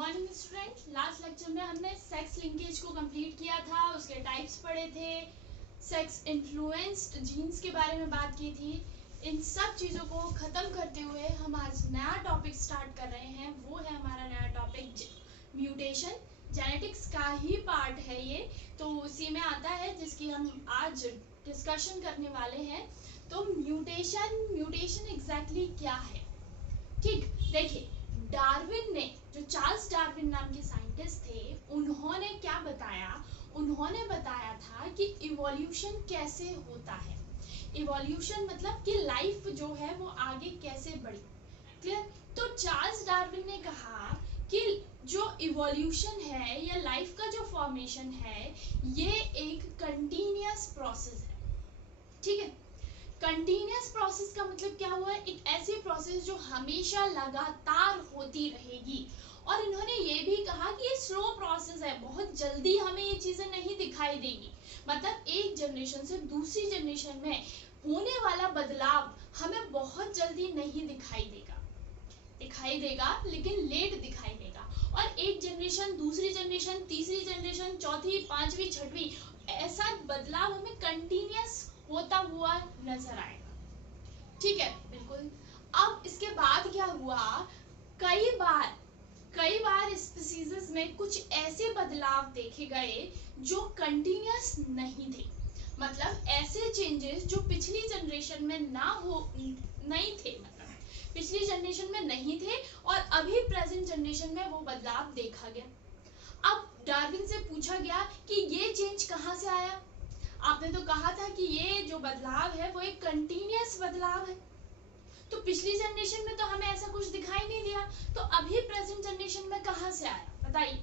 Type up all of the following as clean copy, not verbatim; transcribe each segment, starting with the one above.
Morning student. Last lecture में हमने sex linkage को कंप्लीट किया था, उसके टाइप्स पढ़े थे, सेक्स इन्फ्लुएंस्ड जीन्स के बारे में बात की थी। इन सब चीज़ों को ख़त्म करते हुए हम आज नया टॉपिक स्टार्ट कर रहे हैं। वो है हमारा नया टॉपिक म्यूटेशन। जेनेटिक्स का ही पार्ट है ये, तो उसी में आता है जिसकी हम आज डिस्कशन करने वाले हैं। तो म्यूटेशन एग्जैक्टली क्या है? ठीक, देखिए, डार्विन ने, जो चार्ल्स डार्विन नाम के साइंटिस्ट थे, उन्होंने क्या बताया? उन्होंने बताया था कि इवोल्यूशन कैसे होता है। इवोल्यूशन मतलब कि लाइफ जो है वो आगे कैसे बढ़ी। क्लियर? तो चार्ल्स डार्विन ने कहा कि जो इवोल्यूशन है या लाइफ का जो फॉर्मेशन है, ये एक कंटिन्यूअस प्रोसेस है। ठीक है, कंटिन्यूअस प्रोसेस का मतलब क्या हुआ? एक ऐसी प्रोसेस जो हमेशा लगातार होती रहेगी। और इन्होंने ये भी कहा कि ये स्लो प्रोसेस है, बहुत जल्दी हमें ये चीजें नहीं दिखाई देगी। मतलब एक जनरेशन से दूसरी जनरेशन में होने वाला बदलाव हमें बहुत जल्दी नहीं दिखाई देगा, लेकिन लेट दिखाई देगा। और एक जनरेशन, दूसरी जनरेशन, तीसरी जनरेशन, चौथी, पांचवी, छठवीं, ऐसा बदलाव हमें कंटिन्यूअस होता हुआ नजर आएगा। ठीक है, बिल्कुल। अब इसके बाद क्या हुआ? कई बार स्पीसीज में कुछ ऐसे बदलाव देखे गए जो कंटिन्यूअस नहीं थे। मतलब ऐसे चेंजेस जो पिछली जनरेशन में नहीं थे, मतलब पिछली जनरेशन में नहीं थे और अभी प्रेजेंट जनरेशन में वो बदलाव देखा गया। अब डार्विन से पूछा गया कि ये चेंज कहाँ से आया? आपने तो कहा था कि ये जो बदलाव है वो एक कंटिन्यूअस बदलाव है, तो पिछली जनरेशन में तो हमें ऐसा कुछ दिखाई नहीं दिया, तो अभी प्रेजेंट जनरेशन में कहाँ से आया? बताइए।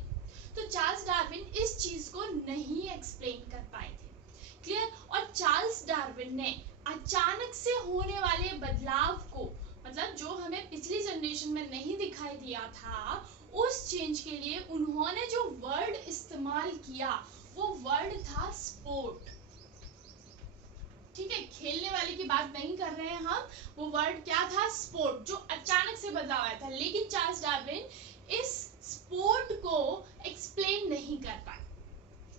तो चार्ल्स डार्विन इस चीज को नहीं एक्सप्लेन कर पाए थे। क्लियर? और चार्ल्स डार्विन ने अचानक से होने वाले बदलाव को, मतलब जो हमें पिछली जनरेशन में नहीं दिखाई दिया था, उस चेंज के लिए उन्होंने जो वर्ड इस्तेमाल किया वो वर्ड था स्पोर्ट। ठीक है, खेलने वाले की बात नहीं कर रहे हैं हम। वो वर्ड क्या था? स्पोर्ट, जो अचानक से बदलाव आया था। लेकिन चार्ल्स डार्विन इस स्पोर्ट को एक्सप्लेन नहीं कर पाए।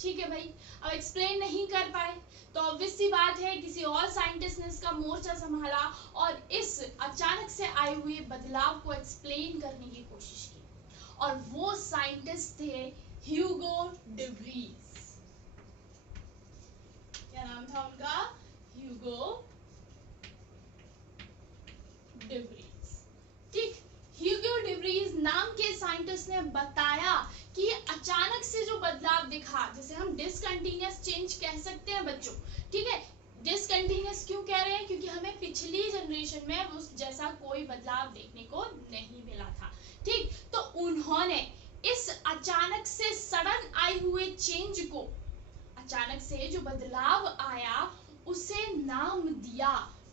ठीक है भाई, अब एक्सप्लेन नहीं कर पाए तो ऑब्वियस सी बात है किसी और साइंटिस्ट ने इसका मोर्चा संभाला और इस अचानक से आए हुए बदलाव को एक्सप्लेन करने की कोशिश की। और वो साइंटिस्ट थे ह्यूगो डे व्रीज। क्या नाम था उनका? ह्यूगो डे व्रीज। ठीक, ह्यूगो डे व्रीज नाम के साइंटिस्ट ने बताया कि अचानक से जो बदलाव दिखा, जिसे हम डिसकंटिन्यूअस चेंज कह सकते हैं बच्चों। ठीक है, डिसकंटिन्यूअस क्यों कह रहे हैं? क्योंकि हमें पिछली जनरेशन में उस जैसा कोई बदलाव देखने को नहीं मिला था। ठीक, तो उन्होंने इस अचानक से सडन आए हुए चेंज को, अचानक से जो बदलाव आया, उसे नाम दिया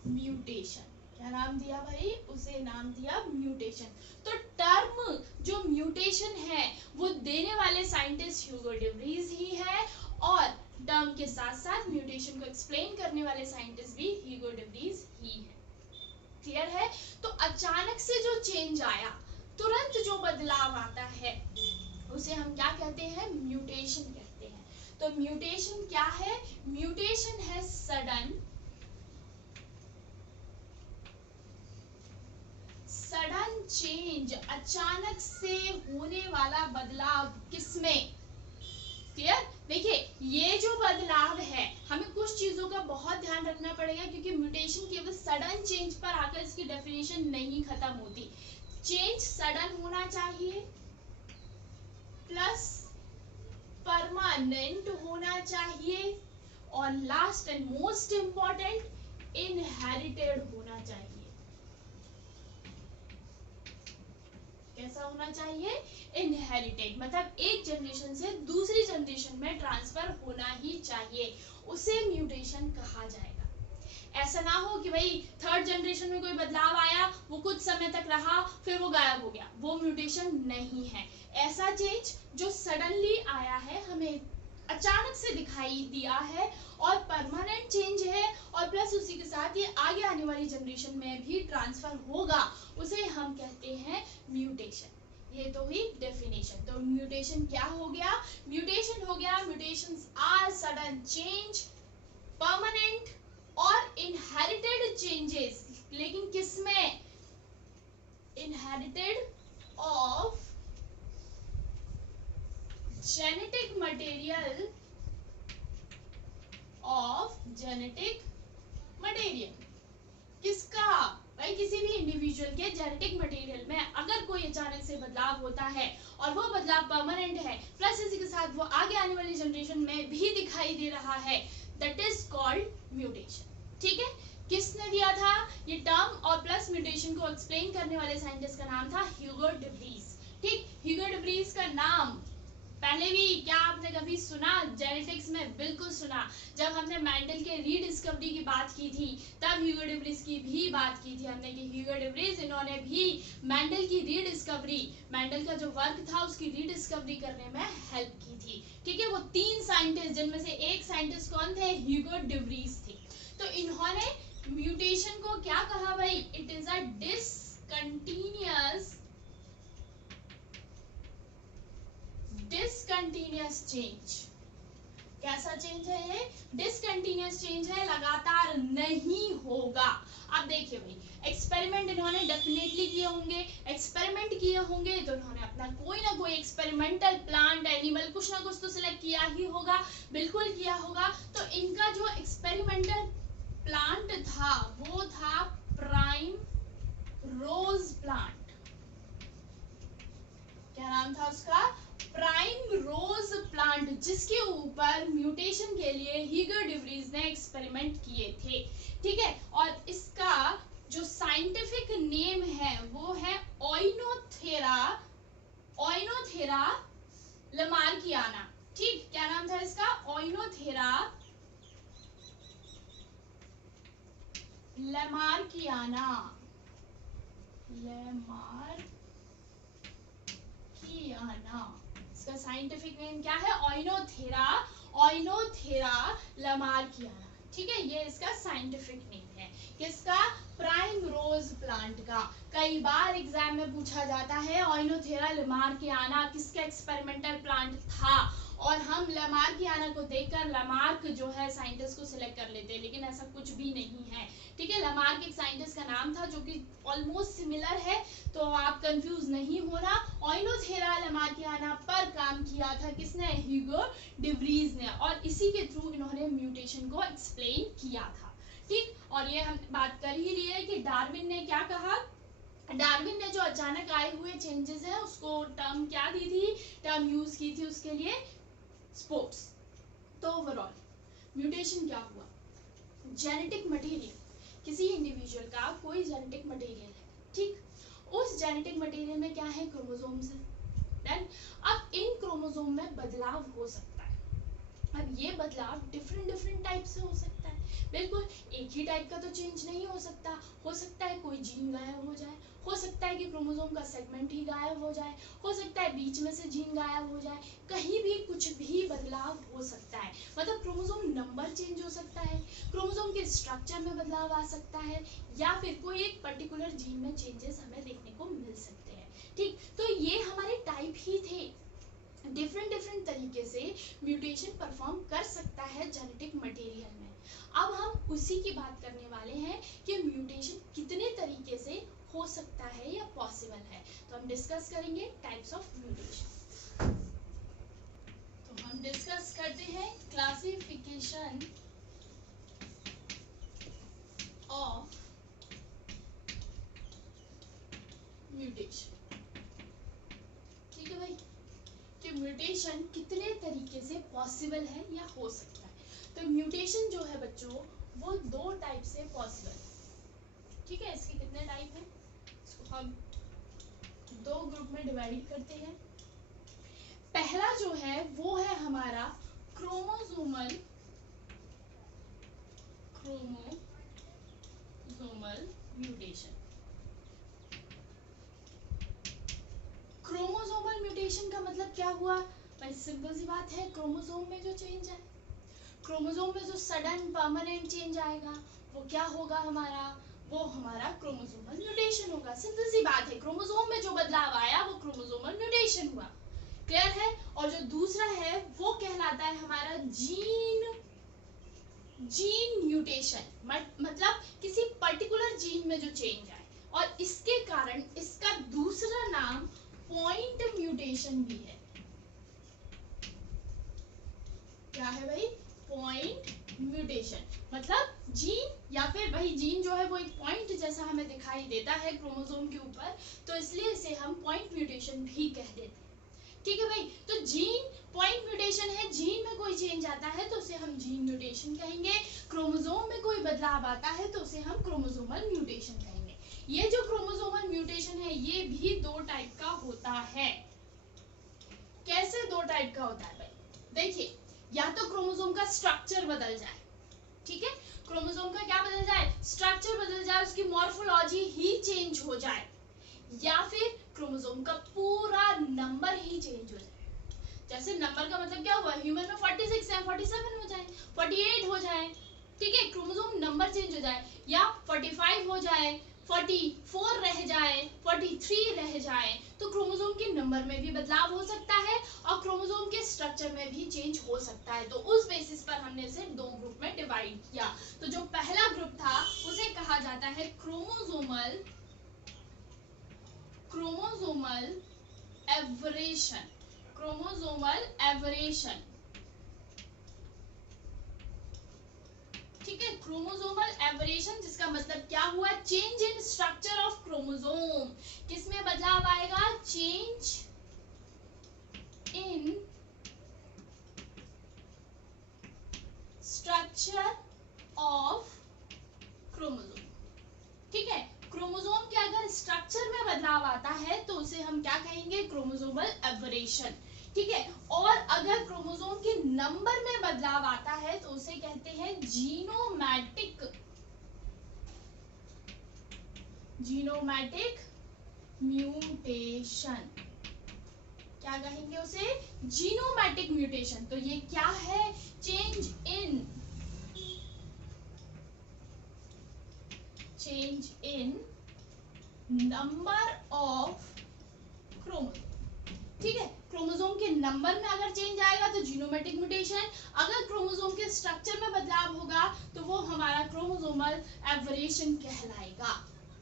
म्यूटेशन। क्या नाम दिया भाई? उसे नाम दिया म्यूटेशन। तो टर्म जो म्यूटेशन है वो देने वाले साइंटिस्ट ह्यूगो डे व्रीज ही है, और टर्म के साथ साथ म्यूटेशन को एक्सप्लेन करने वाले साइंटिस्ट भी ह्यूगो डे व्रीज ही है। क्लियर है? तो अचानक से जो चेंज आया, तुरंत जो बदलाव आता है, उसे हम क्या कहते हैं? म्यूटेशन कहते हैं। तो म्यूटेशन क्या है? म्यूटेशन है सडन चेंज, अचानक से होने वाला बदलाव। किसमें? क्लियर? देखिए, ये जो बदलाव है, हमें कुछ चीजों का बहुत ध्यान रखना पड़ेगा, क्योंकि म्यूटेशन केवल सडन चेंज पर आकर इसकी डेफिनेशन नहीं खत्म होती। चेंज सडन होना चाहिए, प्लस परमानेंट होना चाहिए, और last and most important inherited होना चाहिए। कैसा होना चाहिए? इनहेरिटेड, मतलब एक जनरेशन से दूसरी जनरेशन में ट्रांसफर होना ही चाहिए, उसे म्यूटेशन कहा जाएगा। ऐसा ना हो कि भाई थर्ड जनरेशन में कोई बदलाव आया, वो कुछ समय तक रहा, फिर वो गायब हो गया, वो म्यूटेशन नहीं है। ऐसा चेंज जो सडनली आया है, हमें अचानक से दिखाई दिया है, और परमानेंट चेंज है, और प्लस उसी के साथ ये आगे आने वाली जनरेशन में भी ट्रांसफर होगा, उसे हम कहते हैं म्यूटेशन। ये तो हुई डेफिनेशन। तो म्यूटेशन क्या हो गया? म्यूटेशन हो गया, mutations are sudden change, permanent और इनहेरिटेड चेंजेस। लेकिन किसमें? Inherited of genetic material, of genetic material. किसका? भाई किसी भी इंडिविजुअल के जेनेटिक मटेरियल में अगर कोई अचानक से बदलाव होता है और वो बदलाव परमानेंट है, प्लस इसी के साथ वो आगे आने वाली जनरेशन में भी दिखाई दे रहा है, दैट इज कॉल्ड म्यूटेशन। ठीक है, किसने दिया था ये टर्म? और प्लस म्यूटेशन को एक्सप्लेन करने वाले साइंटिस्ट का नाम था ह्यूगो डे व्रीज। ठीक, ह्यूगो डे व्रीज का नाम पहले भी क्या आपने कभी सुना जेनेटिक्स में? बिल्कुल सुना। जब हमने मेंडल के रीडिस्कवरी की बात की थी तब ह्यूगो डे व्रीज की भी बात की थी हमने कि ह्यूगो डे व्रीज इन्होंने भी मेंडल की रीडिस्कवरी, मेंडल का जो वर्क था उसकी रीडिस्कवरी करने में हेल्प की थी। ठीक है, वो 3 साइंटिस्ट जिनमें से एक साइंटिस्ट कौन थे? ह्यूगो डे व्रीज थे। तो इन्होंने म्यूटेशन को क्या कहा भाई? It is a discontinuous change. कैसा चेंज है ये? डिसकंटिन्यूअस चेंज है, लगातार नहीं होगा। अब देखिए भाई, एक्सपेरिमेंट इन्होंने डेफिनेटली किए होंगे, एक्सपेरिमेंट किए होंगे तो इन्होंने अपना कोई ना कोई एक्सपेरिमेंटल प्लांट, एनिमल कुछ ना कुछ तो सिलेक्ट किया ही होगा, बिल्कुल किया होगा। तो इनका जो एक्सपेरिमेंटल प्लांट था वो था प्राइम रोज प्लांट। क्या नाम था उसका? प्राइम रोज प्लांट, जिसके ऊपर म्यूटेशन के लिए ह्यूगो डे व्रीज ने एक्सपेरिमेंट किए थे। ठीक है, और इसका जो साइंटिफिक नेम है वो है ओइनोथेरा लमार्कियाना। ठीक, क्या नाम था इसका? ओइनोथेरा लमार्कियाना। इसका साइंटिफिक नेम क्या है? ओइनोथेरा लमार्कियाना। ठीक है, ये इसका साइंटिफिक नेम है। किसका? प्राइम रोज प्लांट का। कई बार एग्जाम में पूछा जाता है ओइनोथेरा लमार्कियाना किसका एक्सपेरिमेंटल प्लांट था, और हम लमार्कियाना को देखकर लमार्क जो है साइंटिस्ट को सिलेक्ट कर लेते हैं, लेकिन ऐसा कुछ भी नहीं है। ठीक है, लमार्क एक साइंटिस्ट का नाम था जो कि ऑलमोस्ट सिमिलर है, तो आप कंफ्यूज नहीं होना। ओइनोथेरा लमार्कियाना पर काम किया था किसने? ह्यूगो डे व्रीज ने, और इसी के थ्रू इन्होंने म्यूटेशन को एक्सप्लेन किया था। ठीक, और ये हम बात कर ही लिए कि डार्विन ने क्या कहा? डार्विन ने जो अचानक आए हुए चेंजेस है उसको टर्म क्या दी थी? टर्म यूज की थी उसके लिए स्पोर्ट्स। तो ओवरऑल म्यूटेशन क्या हुआ? जेनेटिक मटेरियल, किसी इंडिविजुअल का कोई जेनेटिक मटेरियल है, ठीक, उस जेनेटिक मटेरियल में क्या है? क्रोमोसोम्स है। देन अब इन क्रोमोसोम में बदलाव हो सकता है। अब ये बदलाव डिफरेंट टाइप से हो सकता है। बिल्कुल एक ही टाइप का तो चेंज नहीं हो सकता। हो सकता है कोई जीन गायब हो जाए, हो सकता है कि क्रोमोसोम का सेगमेंट ही गायब हो जाए, हो सकता है बीच में से जीन गायब हो जाए, कहीं भी कुछ भी बदलाव हो सकता है। मतलब क्रोमोसोम नंबर चेंज हो सकता है, क्रोमोसोम के स्ट्रक्चर में बदलाव आ सकता है, या फिर कोई एक पर्टिकुलर जीन में चेंजेस हमें देखने को मिल सकते हैं। ठीक, तो ये हमारे टाइप ही थे। डिफरेंट तरीके से म्यूटेशन परफॉर्म कर सकता है जेनेटिक मटेरियल में। अब हम उसी की बात करने वाले हैं कि म्यूटेशन कितने तरीके से हो सकता है या पॉसिबल है। तो हम डिस्कस करेंगे टाइप्स ऑफ म्यूटेशन। तो हम डिस्कस करते हैं क्लासिफिकेशन ऑफ म्यूटेशन। ठीक है भाई, कि म्यूटेशन कितने तरीके से पॉसिबल है या हो सकता है। तो म्यूटेशन जो है बच्चों वो 2 टाइप से पॉसिबल है। ठीक है, इसके कितने टाइप हैं? इसको हम 2 ग्रुप में डिवाइड करते हैं। पहला जो है वो है हमारा क्रोमोसोमल म्यूटेशन। क्रोमोसोमल म्यूटेशन का मतलब क्या हुआ भाई? सिंपल सी बात है, क्रोमोसोम में जो चेंज है, क्रोमोसोम में जो सडन परमानेंट चेंज आएगा वो क्या होगा हमारा? वो हमारा क्रोमोसोमल म्यूटेशन होगा। सिंपल सी बात है, क्रोमोसोम में जो बदलाव आया वो क्रोमोसोमल म्यूटेशन हुआ। क्लियर है? और जो दूसरा है वो कहलाता है हमारा जीन म्यूटेशन, मतलब किसी पर्टिकुलर जीन में जो चेंज आए, और इसके कारण इसका दूसरा नाम पॉइंट म्यूटेशन भी है। क्या है भाई? Point mutation. मतलब जीन या फिर वही जीन जो है वो एक पॉइंट जैसा हमें दिखाई देता है क्रोमोसोम के ऊपर, तो इसलिए इसे हम पॉइंट म्यूटेशन भी कह देते हैं। ठीक है भाई, तो जीन पॉइंट म्यूटेशन है, जीन में कोई चेंज आता है तो उसे हम जीन म्यूटेशन कहेंगे, क्रोमोसोम में कोई बदलाव आता है तो उसे हम क्रोमोसोमल म्यूटेशन कहेंगे। ये जो क्रोमोसोमल म्यूटेशन है ये भी दो टाइप का होता है। कैसे दो टाइप का होता है भाई? देखिए, या तो क्रोमोसोम का स्ट्रक्चर बदल जाए, ठीक है, क्रोमोसोम का क्या बदल जाए? स्ट्रक्चर बदल जाए, उसकी मॉर्फोलॉजी ही चेंज हो जाए, या फिर क्रोमोसोम का पूरा नंबर ही चेंज हो जाए। जैसे नंबर का मतलब क्या हुआ? ह्यूमन में 46 है, 47 हो जाए, 48 हो जाए, ठीक है, क्रोमोसोम नंबर चेंज हो जाए, या 45 हो जाए, 44 रह जाए, 43 रह जाए, तो क्रोमोसोम के नंबर में भी बदलाव हो सकता है और क्रोमोसोम के स्ट्रक्चर में भी चेंज हो सकता है। तो उस बेसिस पर हमने इसे दो ग्रुप में डिवाइड किया। तो जो पहला ग्रुप था उसे कहा जाता है क्रोमोसोमल एवरेशन। क्रोमोसोमल एवरेशन, ठीक है, क्रोमोसोमल एवरेशन जिसका मतलब क्या हुआ? Change in structure of chromosome. किसमें बदलाव आएगा? Change in structure of chromosome, ठीक है, क्रोमोसोम के अगर स्ट्रक्चर में बदलाव आता है तो उसे हम क्या कहेंगे? क्रोमोसोमल एवरेशन, ठीक है। और अगर क्रोमोसोम के नंबर में बदलाव आता है तो उसे कहते हैं जीनोमैटिक म्यूटेशन। क्या कहेंगे उसे? जीनोमैटिक म्यूटेशन। तो ये क्या है? Change in number of chromosome, ठीक है, क्रोमोसोम के नंबर में अगर चेंज आएगा तो जीनोमैटिक म्यूटेशन, अगर क्रोमोसोम के स्ट्रक्चर में बदलाव होगा तो वो हमारा क्रोमोसोमल एवरेशन कहलाएगा।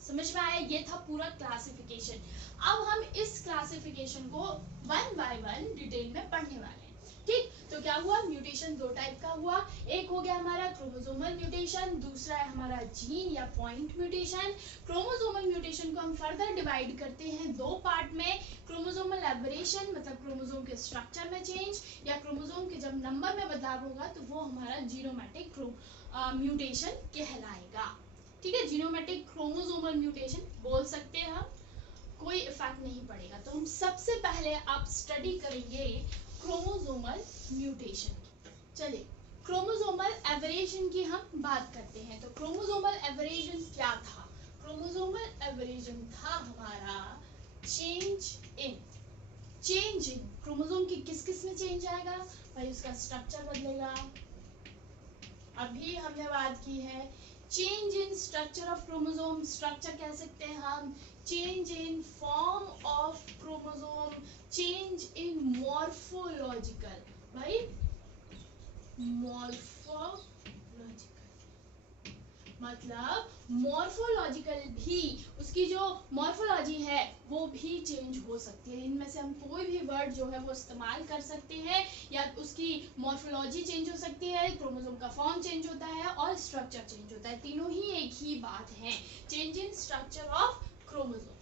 समझ में आया? ये था पूरा क्लासिफिकेशन। अब हम इस क्लासिफिकेशन को वन बाय वन डिटेल में पढ़ने वाले हैं, ठीक। तो क्या हुआ? म्यूटेशन दो टाइप का हुआ, एक हो गया हमारा क्रोमोसोमल म्यूटेशन, दूसरा है हमारा जीन या पॉइंट म्यूटेशन। क्रोमोसोमल म्यूटेशन को हम फर्दर डिवाइड करते हैं दो पार्ट में, क्रोमोसोमल एबरेशन मतलब क्रोमोसोम के स्ट्रक्चर में चेंज, या क्रोमोसोम के जब नंबर में बदलाव होगा तो वो हमारा जीनोमैटिक म्यूटेशन कहलाएगा, ठीक है। जीनोमैटिक क्रोमोसोमल म्यूटेशन बोल सकते हैं हम, कोई इफेक्ट नहीं पड़ेगा। तो हम सबसे पहले आप स्टडी करेंगे क्रोमोसोमल म्यूटेशन। चलिए, क्रोमोसोमल एवरेशन की हम बात करते हैं। तो क्रोमोसोमल एवरेशन क्या था? क्रोमोसोमल एवरेशन था हमारा चेंज इन क्रोमोसोम की किस किस में चेंज आएगा भाई? उसका स्ट्रक्चर बदलेगा, अभी हमने बात की है। Change in structure of chromosome, structure कह सकते हैं हम, change in form of chromosome, change in morphological, भाई मॉर्फोलॉजिकल मतलब मॉर्फोलॉजिकल भी, उसकी जो मॉर्फोलॉजी है वो भी चेंज हो सकती है। इनमें से हम कोई भी वर्ड जो है वो इस्तेमाल कर सकते हैं, या उसकी मॉर्फोलॉजी चेंज हो सकती है, क्रोमोसोम का फॉर्म चेंज होता है और स्ट्रक्चर चेंज होता है, तीनों ही एक ही बात है। Change in structure of chromosome,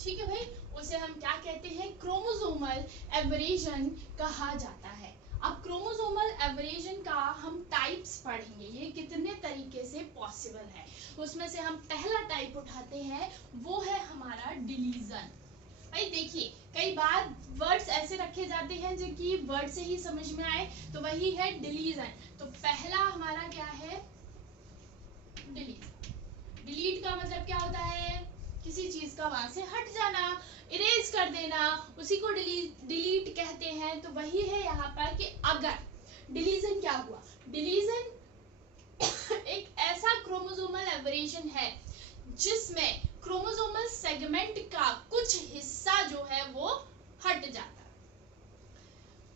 ठीक है भाई, उसे हम क्या कहते हैं? क्रोमोसोमल एवरेशन कहा जाता है। अब क्रोमोसोमल एवरेशन का हम टाइप्स पढ़ेंगे, ये कितने तरीके से पॉसिबल है। उसमें से हम पहला टाइप उठाते हैं, वो है हमारा डिलीजन। भाई देखिए, कई बार वर्ड्स ऐसे रखे जाते हैं जो कि वर्ड से ही समझ में आए, तो वही है डिलीजन। तो पहला हमारा क्या है? डिलीट का मतलब क्या होता है? किसी चीज का वहां से हट जाना, इरेज कर देना, उसी को डिलीट कहते हैं। तो वही है यहाँ पर कि अगर डिलीजन क्या हुआ? डिलीजन एक ऐसा क्रोमोसोमल एबरेशन है जिसमें क्रोमोसोमल सेगमेंट का कुछ हिस्सा जो है वो हट जाता है।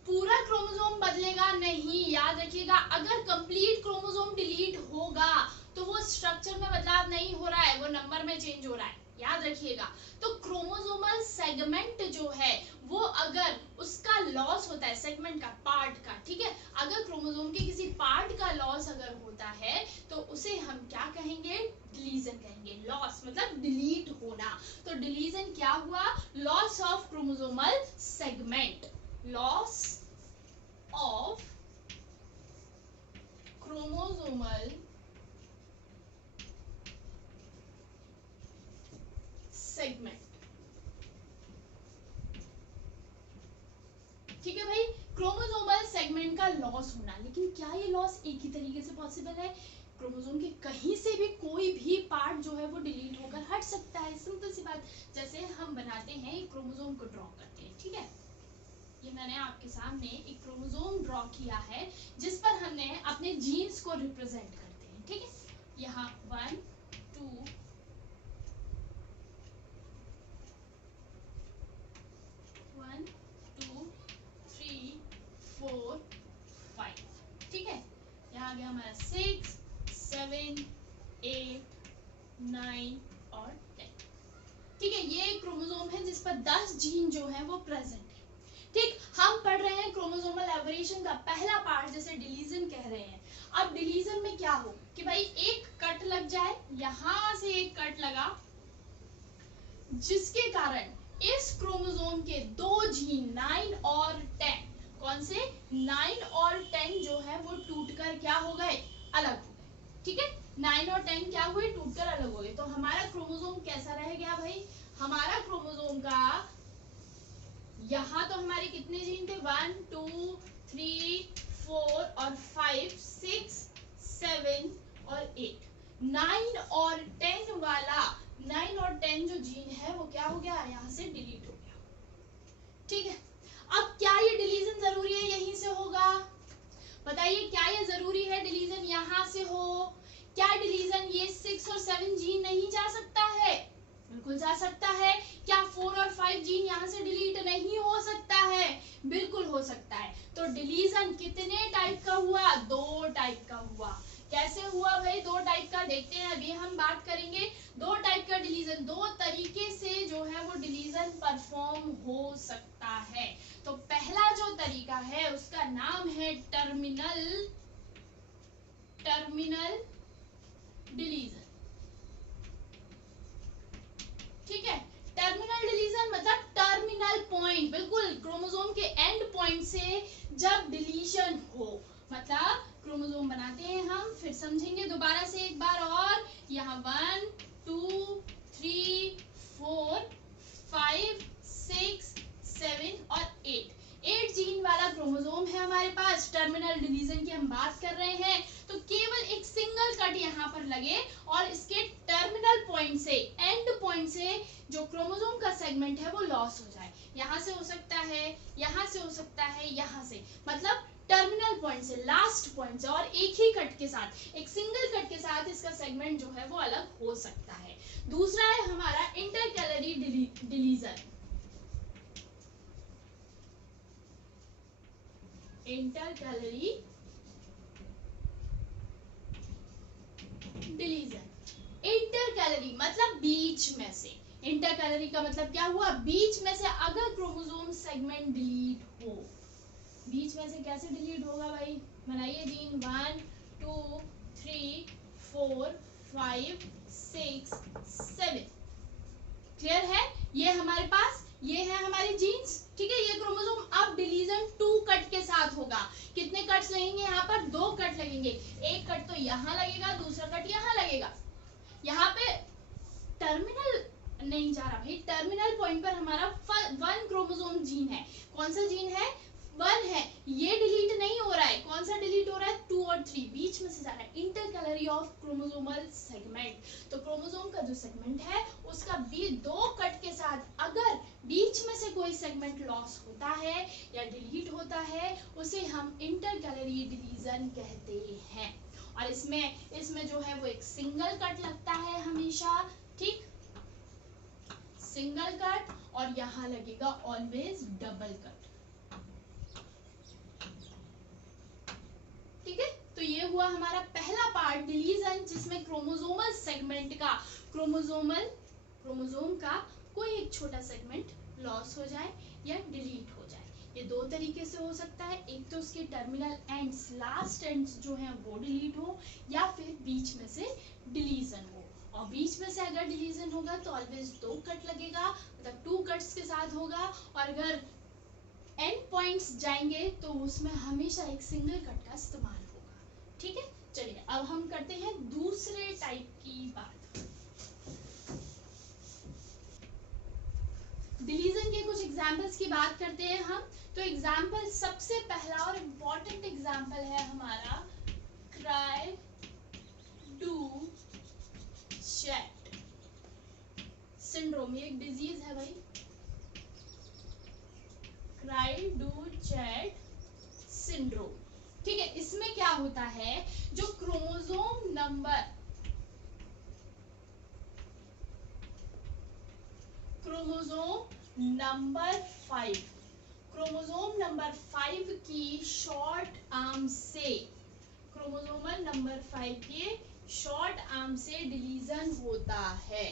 पूरा क्रोमोसोम बदलेगा नहीं, याद रखिएगा। अगर कंप्लीट क्रोमोसोम डिलीट होगा तो वो स्ट्रक्चर में बदलाव नहीं हो रहा है, वो नंबर में चेंज हो रहा है, याद रखिएगा। तो क्रोमोसोमल सेगमेंट जो है वो अगर उसका लॉस होता है, सेगमेंट का, पार्ट का, ठीक है, अगर क्रोमोसोम के किसी पार्ट का लॉस अगर होता है तो उसे हम क्या कहेंगे? डिलीजन कहेंगे। लॉस मतलब डिलीट होना। तो डिलीजन क्या हुआ? Loss of chromosomal segment, loss of chromosomal segment। ठीक है भाई, क्रोमोसोमल सेगमेंट का लॉस होना। लेकिन क्या ये लॉस एक ही तरीके से पॉसिबल है? क्रोमोसोम के कहीं से भी कोई भी पार्ट जो है वो डिलीट होकर हट सकता है, सिंपल सी बात। जैसे हम बनाते हैं एक क्रोमोसोम को ड्रॉ करते हैं, ठीक है, ये मैंने आपके सामने एक क्रोमोसोम ड्रॉ किया है जिस पर हमने अपने जीन्स को रिप्रेजेंट करते हैं, ठीक है। यहाँ 1 2 1 2 3 4 5, ठीक है। यहाँ आ गया हमारा 6 7 8 9 और 10, ठीक है। ये एक क्रोमोसोम है जिस पर 10 जीन जो है वो प्रेजेंट है, ठीक। हम पढ़ रहे हैं क्रोमोसोमल एबरेशन का पहला पार्ट, जैसे डिलीजन कह रहे हैं। अब डिलीजन में क्या हो कि भाई एक कट लग जाए, यहां से एक कट लगा, जिसके कारण इस क्रोमोसोम के दो जीन 9 और 10, कौन से? 9 और 10 जो है वो टूटकर क्या हो गए? अलग हो गए, ठीक है। 9 और 10 क्या हुए? टूटकर अलग हो गए। तो हमारा क्रोमोसोम कैसा रह गया भाई? हमारा क्रोमोसोम का यहाँ तो हमारे कितने जीन थे? 1 2 3 4 और 5 6 7 और 8, 9 और 10 वाला, 9 और 10 जो जीन है वो क्या हो गया? यहाँ से डिलीट हो गया, ठीक है। अब क्या ये डिलीजन जरूरी है यहीं से होगा? बताइए, क्या ये जरूरी है डिलीजन यहाँ से हो? क्या डिलीजन ये 6 और 7 जीन नहीं जा सकता है? बिल्कुल जा सकता है। क्या 4 और 5 जीन यहाँ से डिलीट नहीं हो सकता है? बिल्कुल हो सकता है। तो डिलीजन कितने टाइप का हुआ? 2 टाइप का हुआ। कैसे हुआ भाई? 2 टाइप का, देखते हैं, अभी हम बात करेंगे 2 टाइप का डिलीजन। 2 तरीके से जो है वो डिलीजन परफॉर्म हो सकता है। तो पहला जो तरीका है उसका नाम है टर्मिनल डिलीजन, ठीक है। टर्मिनल डिलीजन मतलब टर्मिनल पॉइंट, बिल्कुल क्रोमोसोम के एंड पॉइंट से जब डिलीशन हो, मतलब क्रोमोसोम बनाते हैं हम, फिर समझेंगे दोबारा से एक बार और। यहाँ 1 2 3 4 5 6 7 और 8 जीन वाला क्रोमोसोम है हमारे पास। टर्मिनल डिवीजन की हम बात कर रहे हैं, तो केवल एक सिंगल कट यहाँ पर लगे और इसके टर्मिनल पॉइंट से, एंड पॉइंट से जो क्रोमोसोम का सेगमेंट है वो लॉस हो जाए। यहाँ से हो सकता है, यहाँ से हो सकता है, यहाँ से, मतलब टर्मिनल पॉइंट से, लास्ट पॉइंट से, और एक ही कट के साथ, एक सिंगल कट के साथ इसका सेगमेंट जो है वो अलग हो सकता है। दूसरा है हमारा intercalary delusion. Intercalary delusion, intercalary मतलब बीच में से। इंटरकैलरी का मतलब क्या हुआ? बीच में से अगर क्रोमोसोम सेगमेंट डिलीट हो, बीच में से कैसे डिलीट होगा भाई? बनाइए जीन 1 2 3 4 5 6 7, क्लियर है? ये हमारे पास, ये है हमारी जीन्स, ठीक है। ये क्रोमोसोम अब डिलीजन 2 कट के साथ होगा। कितने कट्स लगेंगे? यहाँ पर 2 कट लगेंगे। एक कट तो यहाँ लगेगा, दूसरा कट यहाँ लगेगा। यहाँ पे टर्मिनल नहीं जा रहा भाई, टर्मिनल पॉइंट पर हमारा 1 क्रोमोसोम जीन है। कौन सा जीन है? 1 है। ये डिलीट नहीं हो रहा है। कौन सा डिलीट हो रहा है? 2 और 3, बीच में से जा रहा है। Intercalary of chromosomal segment. तो क्रोमोसोम का जो सेगमेंट है उसका 2 कट के साथ अगर बीच में से कोई सेगमेंट लॉस होता है या डिलीट होता है, उसे हम इंटरकैलरी डिवीजन कहते हैं। और इसमें जो है वो एक सिंगल कट लगता है हमेशा, ठीक, सिंगल कट, और यहाँ लगेगा ऑलवेज डबल कट, ठीक है। तो ये हुआ हमारा पहला पार्ट डिलीजन, जिसमें क्रोमोसोमल सेगमेंट का क्रोमोसोम का कोई एक छोटा सेगमेंट लॉस हो जाए या डिलीट हो जाए। ये दो तरीके से हो सकता है, एक तो उसके टर्मिनल एंड्स, लास्ट एंड्स जो हैं वो डिलीट हो, या फिर बीच में से डिलीजन हो। और बीच में से अगर डिलीजन होगा तो ऑलवेज दो कट लगेगा, मतलब 2 कट्स के साथ होगा, और अगर एंड पॉइंट्स जाएंगे तो उसमें हमेशा एक सिंगल कट का इस्तेमाल होगा, ठीक है। चलिए अब हम करते हैं दूसरे टाइप की बात। डिलीजन के कुछ एग्जाम्पल्स की बात करते हैं हम। तो एग्जाम्पल सबसे पहला और इम्पोर्टेंट एग्जाम्पल है हमारा क्राई डू चैट सिंड्रोम। ये एक डिजीज है भाई, क्राई डू चैट सिंड्रोम, ठीक है। इसमें क्या होता है, जो क्रोमोसोम नंबर 5 की शॉर्ट आर्म से, क्रोमोसोमल नंबर 5 के शॉर्ट आर्म से डिलीजन होता है।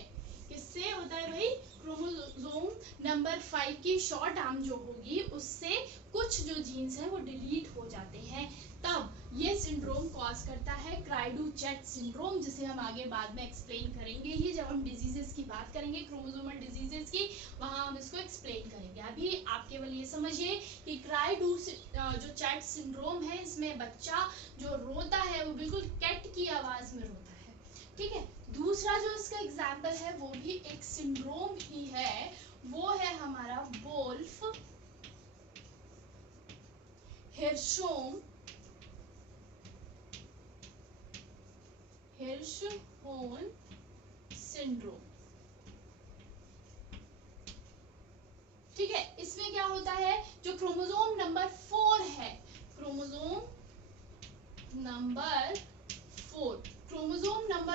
किससे होता है भाई, क्रोमोसोम नंबर 5 की शॉर्ट आर्म जो होगी उससे कुछ जो जीन्स है वो डिलीट हो जाते हैं, तब ये सिंड्रोम कॉज करता है क्राई डू चैट सिंड्रोम, जिसे हम आगे बाद में एक्सप्लेन करेंगे ही, जब हम डिजीजेस की बात करेंगे, क्रोमोसोमल डिजीजेस की, वहां हम इसको एक्सप्लेन करेंगे। अभी आप केवल ये समझिए कि क्राई डू जो चैट सिंड्रोम है, इसमें बच्चा जो रोता है वो बिल्कुल कैट की आवाज में रोता है, ठीक है। दूसरा जो इसका एग्जाम्पल है वो भी एक सिंड्रोम ही है, वो है हमारा वोल्फ हिरशोम हिरशहोन सिंड्रोम, ठीक है। इसमें क्या होता है, जो क्रोमोसोम नंबर 4 है, क्रोमोसोम नंबर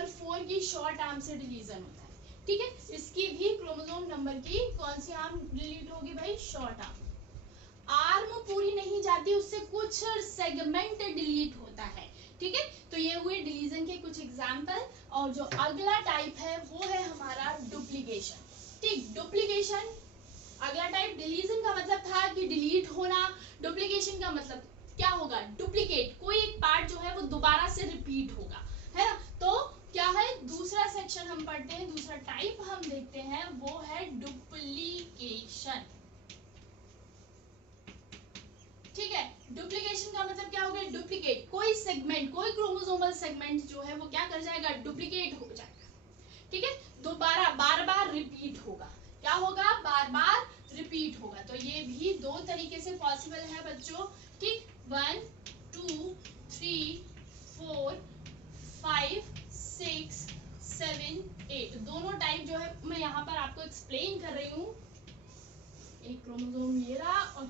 4 की शॉर्ट आर्म से डिलीजन होता है, ठीक है। इसकी भी क्रोमोसोम नंबर की कौन सी आर्म डिलीट होगी भाई, शॉर्ट आर्म पूरी नहीं जाती, उससे कुछ सेगमेंट डिलीट होता है, ठीक है। तो ये हुए डिलीजन के कुछ एग्जाम्पल। और जो अगला टाइप है वो है हमारा डुप्लीकेशन, ठीक। डुप्लीकेशन अगला टाइप, डिलीजन का मतलब था कि डिलीट होना, डुप्लीकेशन का मतलब क्या होगा, डुप्लीकेट, कोई एक पार्ट जो है वो दोबारा से रिपीट होगा, है ना। तो क्या है, दूसरा सेक्शन हम पढ़ते हैं, दूसरा टाइप हम देखते हैं, वो है डुप्लीकेशन, ठीक है। डुप्लीकेशन का मतलब क्या हो गया, डुप्लीकेट, कोई सेगमेंट, कोई क्रोमोसोमल सेगमेंट जो है वो क्या कर जाएगा, डुप्लीकेट हो जाएगा, ठीक है। दोबारा बार बार रिपीट होगा, क्या होगा, बार बार रिपीट होगा। तो ये भी दो तरीके से पॉसिबल है बच्चों, ठीक। 1 2 3 4 5 6 7 8 दोनों टाइप जो है मैं यहाँ पर आपको एक्सप्लेन कर रही हूँ। एक क्रोमोसोम ये रहा, और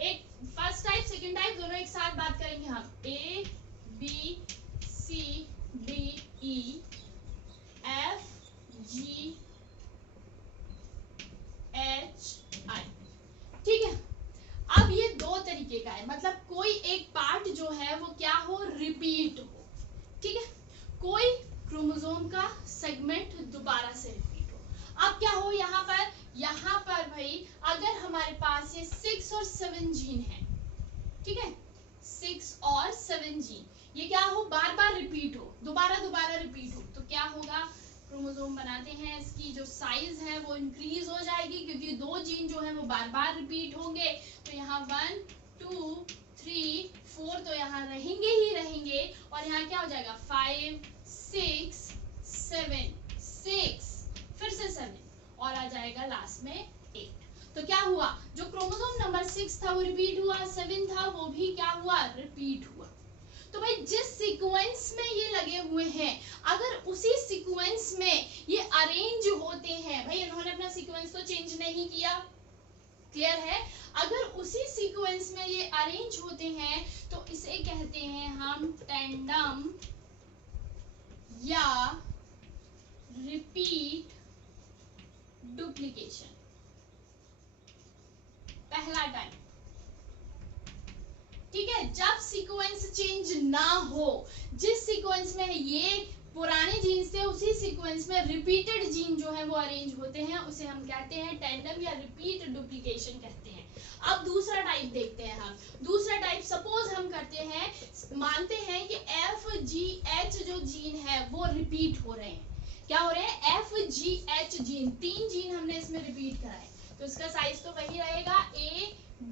एक फर्स्ट टाइप सेकंड टाइप दोनों एक साथ बात करेंगे हम, A B C D E F G H I, ठीक है। अब ये दो तरीके का है, मतलब कोई एक पार्ट जो है वो क्या हो, रिपीट हो, ठीक है। कोई क्रोमोसोम का सेगमेंट दोबारा से रिपीट हो। अब क्या हो, यहाँ पर भाई अगर हमारे पास ये 6 और 7 जीन है, ठीक है, 6 और 7 जीन, ये क्या हो, बार बार रिपीट हो, दोबारा रिपीट हो, तो क्या होगा, क्रोमोसोम बनाते हैं, इसकी जो साइज है वो इंक्रीज हो जाएगी, क्योंकि दो जीन जो है वो बार बार रिपीट होंगे। तो यहाँ 1 2 3 4 तो यहाँ रहेंगे ही रहेंगे, और यहाँ क्या हो जाएगा 5 6 7 6 फिर से 7 और आ जाएगा लास्ट में 8। तो क्या हुआ, जो क्रोमोसोम नंबर 6 था वो रिपीट हुआ, 7 था वो भी क्या हुआ, रिपीट हुआ। तो भाई जिस सीक्वेंस में ये लगे हुए हैं, अगर उसी सीक्वेंस में ये अरेंज होते हैं, भाई इन्होंने अपना सीक्वेंस तो चेंज नहीं किया, क्लियर है, अगर उसी सीक्वेंस में ये अरेंज होते हैं तो इसे कहते हैं हम टेंडम या रिपीट डुप्लीकेशन। पहला टाइप, ठीक है, जब सीक्वेंस चेंज ना हो, जिस सीक्वेंस में ये पुराने जीन्स थे उसी सीक्वेंस में रिपीटेड जीन जो है वो अरेंज होते हैं, उसे हम कहते हैं टेंडम या रिपीट डुप्लीकेशन कहते हैं। अब दूसरा टाइप देखते हैं हम। दूसरा टाइप, सपोज हम करते हैं, मानते हैं कि FGH जो जीन है वो रिपीट हो रहे हैं। क्या हो रहे हैं? FGH जीन, 3 जीन हमने इसमें रिपीट कराए, तो इसका साइज तो वही रहेगा A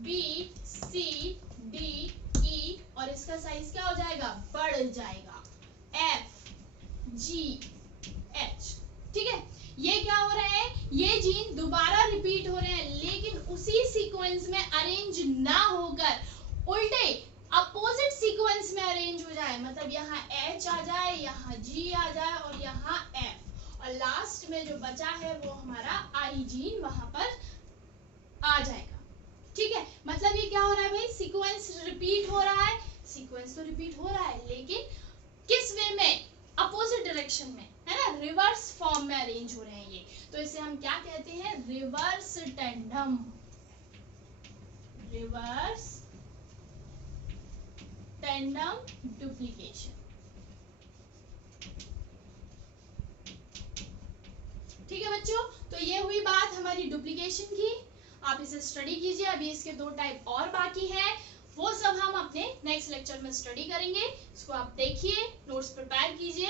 B C D E, और इसका साइज क्या हो जाएगा? बढ़ जाएगा, FGH। ठीक है, ये क्या हो रहा है? ये जीन दोबारा रिपीट हो रहे हैं, लेकिन उसी सीक्वेंस में अरेंज ना होकर उल्टे अपोजिट सीक्वेंस में अरेंज हो जाए, मतलब यहाँ H आ जाए, यहाँ G आ जाए और यहाँ F, और लास्ट में जो बचा है वो हमारा I जीन वहां पर आ जाएगा। ठीक है, मतलब ये क्या हो रहा है भाई? सीक्वेंस रिपीट हो रहा है, सीक्वेंस तो रिपीट हो रहा है, लेकिन किस वे में? अपोजिट डायरेक्शन में, है ना, रिवर्स फॉर्म में अरेंज हो रहे हैं ये, तो इसे हम क्या कहते हैं? Reverse tandem, reverse tandem duplication. ठीक है बच्चों, तो ये हुई बात हमारी डुप्लीकेशन की। आप इसे स्टडी कीजिए, अभी इसके 2 टाइप और बाकी हैं, वो सब हम अपने नेक्स्ट लेक्चर में स्टडी करेंगे। इसको आप देखिए, नोट्स प्रिपेयर कीजिए।